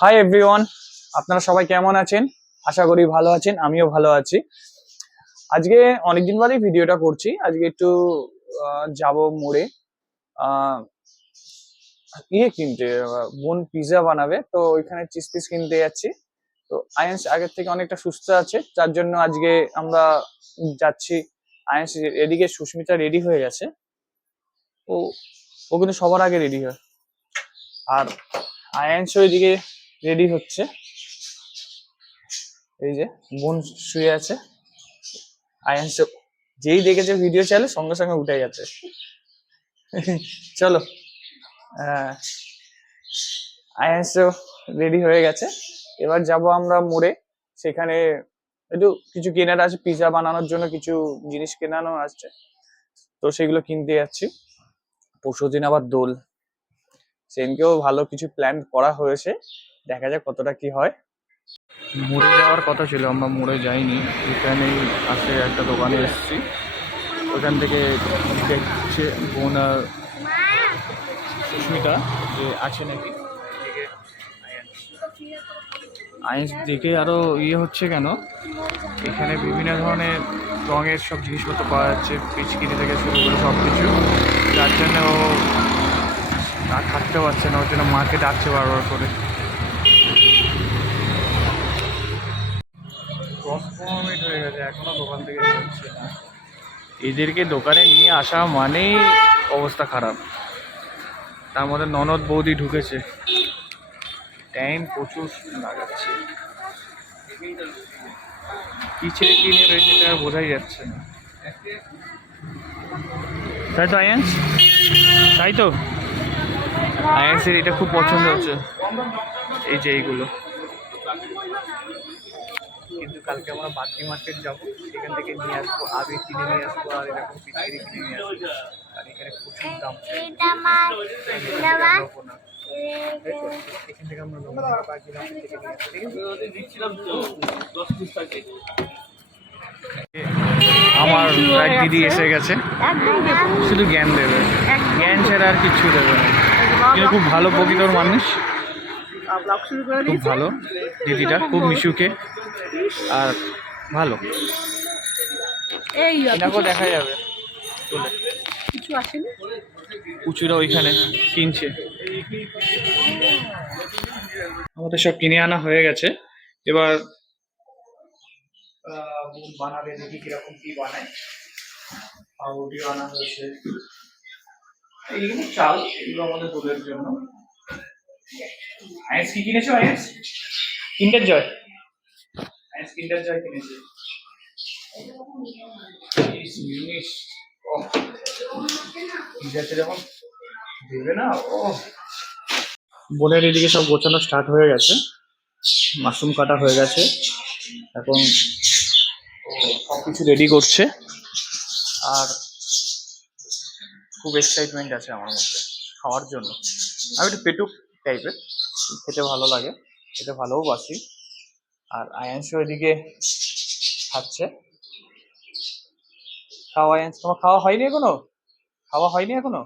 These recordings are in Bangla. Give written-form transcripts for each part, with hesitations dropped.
হাই এভরিওয়ান, আপনারা সবাই কেমন আছেন? আশা করি ভালো আছেন, আমিও ভালো আছি। আজকে অনেকদিন বাদেই ভিডিওটা করছি। আজকে একটু যাব মোড়ে কিনতে। বোন পিৎজা বানাবে, তো ওইখানে চিজ পিস কিনতে যাচ্ছি। তো আয়ান্স আগের থেকে অনেকটা সুস্থ আছে, যার জন্য আজকে আমরা যাচ্ছি। আয়ান্স এদিকে সুস্মিতা রেডি হয়ে গেছে, ও ও কিন্তু সবার আগে রেডি হয়। আর আয়ান্স ওইদিকে রেডি হচ্ছে, এই যে বোন শুয়ে আছে। আয়ান্স যেই দেখেছে ভিডিও চালে সঙ্গে সঙ্গে উঠে গেছে। চলো, আয়ান্স রেডি হয়ে গেছে। এবার যাব আমরা মোড়ে, সেখানে একটু কিছু কেনার আছে, পিৎজা বানানোর জন্য কিছু জিনিস কেনানো আছে, তো সেগুলো কিনতে যাচ্ছি। পরশুদিন আবার দোল, সেদিনকেও ভালো কিছু প্ল্যান করা হয়েছে, দেখা যাক কতটা কি হয়। মোড়ে যাওয়ার কথা ছিল, আমরা মোড়ে যাইনি। এখানেই আছে একটা দোকানে এসেছি, ওখান থেকে দেখছে বোন আর সুস্মিতা যে আছে নাকি। আইস দেখে আরো হচ্ছে কেন, এখানে বিভিন্ন ধরনের রঙের সব জিনিসপত্র পাওয়া যাচ্ছে, পিচকিরি থেকে শুরু করে সব কিছু। যার জন্য ও আর থাকতে পারছে না, ওর জন্য মাকে ডাকছে বারবার করে। 10-15 মিনিট হয়ে গেছে, এখনো দোকান থেকে বেরোচ্ছে না। এদেরকে দোকানে নিয়ে আসা মানেই অবস্থা খারাপ। তার মধ্যে ননদ বৌদি ঢুকেছে, টাইম প্রচুর লাগাচ্ছে। কি ছেড়ে কি নেবে সেটা বোঝাই যাচ্ছে না, তাই তো আয়ান্স? তাই তো আয়ান্সের এটা খুব পছন্দ হচ্ছে, এই যে এইগুলো। কিন্তু কালকে আমরা বাগদি মার্কেট যাবো, সেখান থেকে নিয়ে আসবো, আবির কিনে নিয়ে আসবো, আর এরকম পিচকিরি কিনে নিয়ে আসবো। আর এখানে প্রচুর দাম, এখান থেকে আমরা বাগদি মার্কেট থেকে নিয়ে আসবো। আমার এক দিদি এসে গেছে, শুধু জ্ঞান দেবে, জ্ঞান ছাড়া আর কিছু দেবে না। কিন্তু খুব ভালো প্রকৃতর মানুষ, খুব ভালো দিদিটা, খুব মিশুকে আর ভালো। এনাকেও দেখা যাবে চলে, কিছু আসেনি। উঁচুরা ওইখানে কিনছে। আমাদের সব কিনে আনা হয়ে গেছে, এবার বানাবে, দেখি কিরকম কি বানায়। পাউরুটিও আনা হয়েছে, এইগুলো চাল, এগুলো আমাদের দোলের জন্য। আয়েস কি কিনেছো? আয়েস কিন্ডার জয়, আয়েস কিন্ডার জয় কিনেছে। যখন দেবে না ও। বোনের এদিকে সব গোছানো স্টার্ট হয়ে গেছে, মাশরুম কাটা হয়ে গেছে, এখন সব কিছু রেডি করছে। আর খুব এক্সাইটমেন্ট আছে আমার মধ্যে খাওয়ার জন্য। আমি একটু পেটুক টাইপের, খেতে ভালো লাগে, খেতে ভালোবাসি। আর আয়াংশ এদিকে খাচ্ছে। খাওয়া আয়াংশ, তোমার খাওয়া হয়নি এখনো? খাওয়া হয়নি এখনো?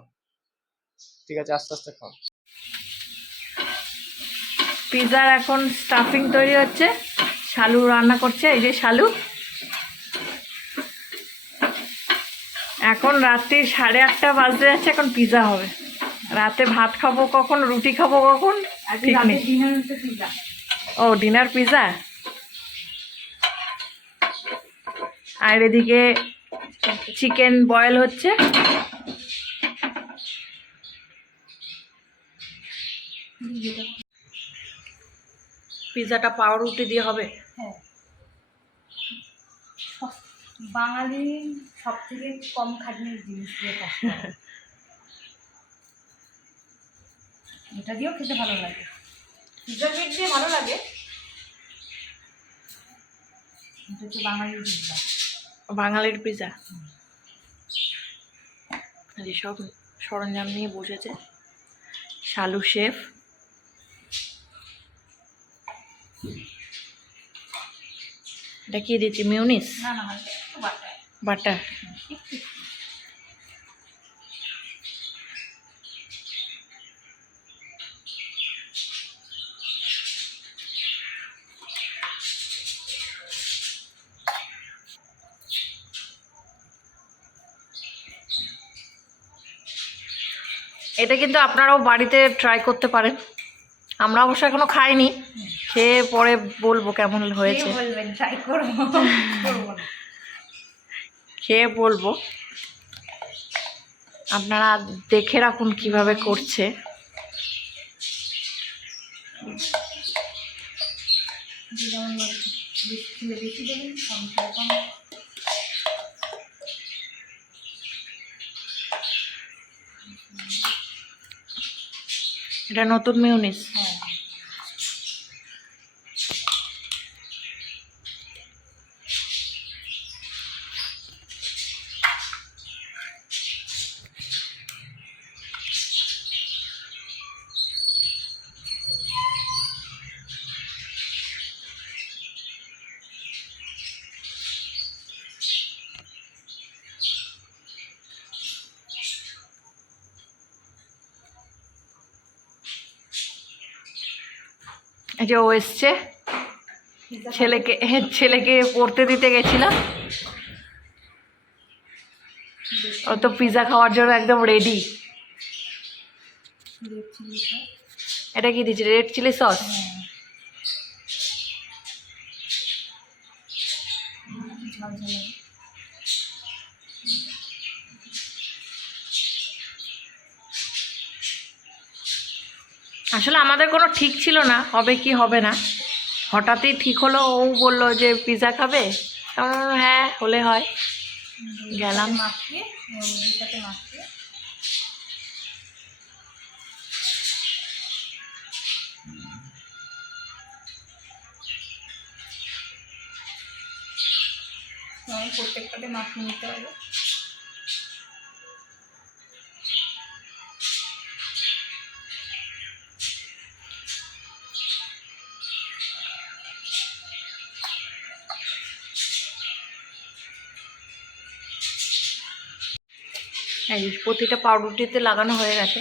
ঠিক আছে, আস্তে আস্তে খাও। পিৎজার এখন স্টাফিং তৈরি হচ্ছে, শালু রান্না করছে, এই যে শালু। এখন রাত্রি 8:30 বাজতে যাচ্ছে, এখন পিৎজা হবে। রাতে ভাত খাবো কখন, রুটি খাবো কখন ঠিক নেই। ও ডিনার পিৎজা। আর এদিকে চিকেন বয়েল হচ্ছে। পিৎজাটা পাউরুটি দিয়ে হবে। হ্যাঁ, বাঙালি সব থেকে কম খাটনির জিনিস দিয়ে কষ্ট হয়। এটা দিয়েও খেতে ভালো লাগে, পিৎজা কেক দিয়ে ভালো লাগে। এটা হচ্ছে বাঙালির পিৎজা, বাঙালির পিৎজা। সব সরঞ্জাম নিয়ে বসেছে শালু শেফ। এটা কি দিচ্ছি, মিউনিস? না না, বাটার। বাটার। এটা কিন্তু আপনারাও বাড়িতে ট্রাই করতে পারেন। আমরা অবশ্য এখনো খাইনি, খেয়ে পরে বলবো কেমন হয়েছে। বলবেন ট্রাই করবো করবো না। খেয়ে বলবো, আপনারা দেখে রাখুন কিভাবে করছে। যেমন বেশি বেশি দেবেন কম সেরকম। এটা নতুন মিউনিস। হ্যাঁ এই যে ও এসছে, ছেলেকে পড়তে দিতে গেছিলাম, ও তো পিৎজা খাওয়ার জন্য একদম রেডি। Red chilli sauce. এটা কি দিচ্ছি? Red chilli sauce. ঝাল ঝাল। আসলে আমাদের কোনো ঠিক ছিল না হবে কি হবে না, হঠাৎই ঠিক হলো। ও বললো যে পিৎজা খাবে, আমি বললাম, হ্যাঁ হলে হয়। গেলাম। মাখিয়ে মুরগির সাথে মাখিয়ে প্রত্যেকটাতে মাখিয়ে নিতে হবে। এই প্রতিটা পাউরুটিতে লাগানো হয়ে গেছে।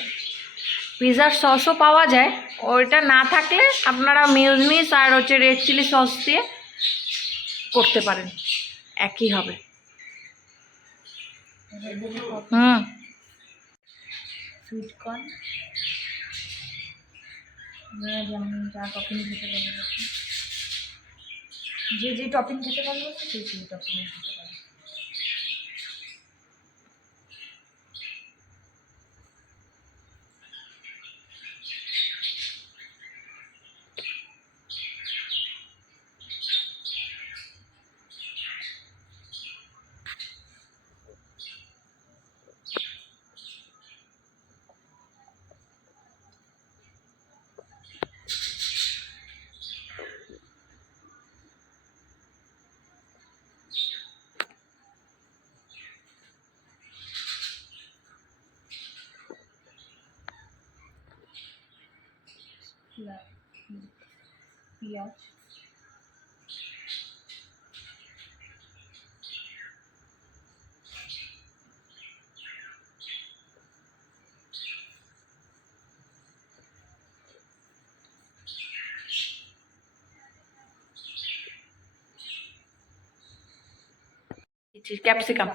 পিৎজার সসও পাওয়া যায়, ওইটা না থাকলে আপনারা মিউনিস আর হচ্ছে রেড চিলি সস দিয়ে করতে পারেন, একই হবে। হুম। সুইট কর্ন যেমন যা টপিং খেতে পারবে, যে যে টপিং খেতে পারবে সেই সেই টপিং খেতে পারবে। পেঁয়াজ ক্যাপসিকাম।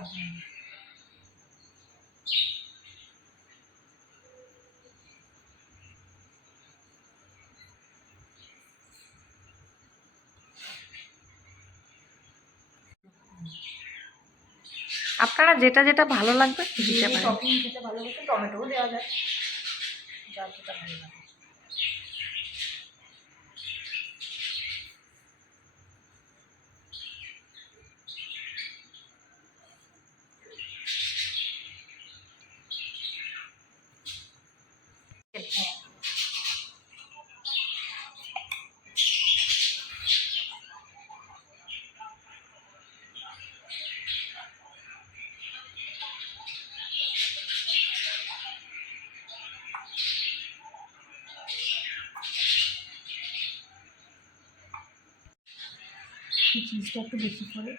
আপনারা যেটা যেটা ভালো লাগবে দিতে পারেন। টপিং খেতে ভালোবাসে টমেটোও দেওয়া যায়, যার যেটা ভালো লাগে। চিজটা একটু বেশি করে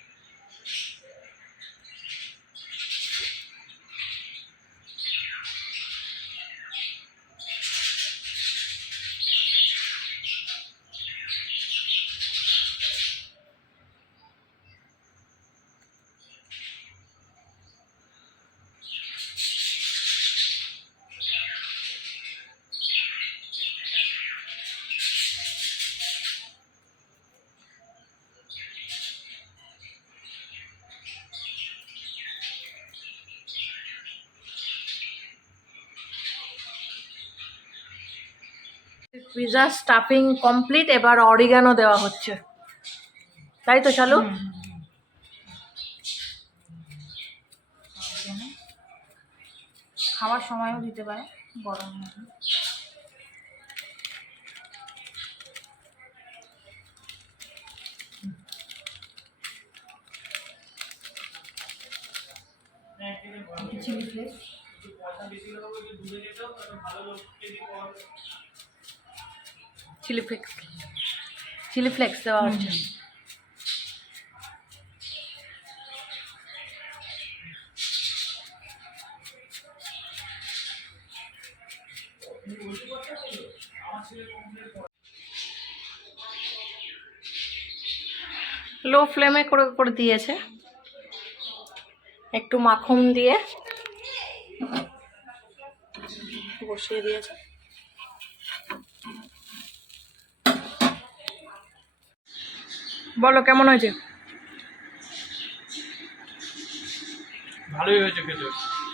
পিৎজা স্টাফিং কমপ্লিট, এবার অরিগানো দেওয়া হচ্ছে, তাই তো চালু? খাওয়ার সময়ও দিতে পারে গরম হবে। চিলি ফ্লেক্স, চিলি ফ্লেক্স দেওয়া হচ্ছে। লো ফ্লেমে করে করে দিয়েছে, একটু মাখন দিয়ে বসিয়ে দিয়েছে। বলো কেমন হয়েছে? ভালোই হয়েছে খেতে,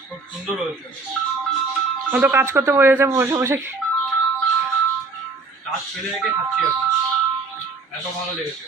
খুব সুন্দর হয়েছে। ও তো কাজ করতে বসেছে, বসে বসে কাজ ফেলে রেখে খাচ্ছি এখন, এত ভালো লেগেছে।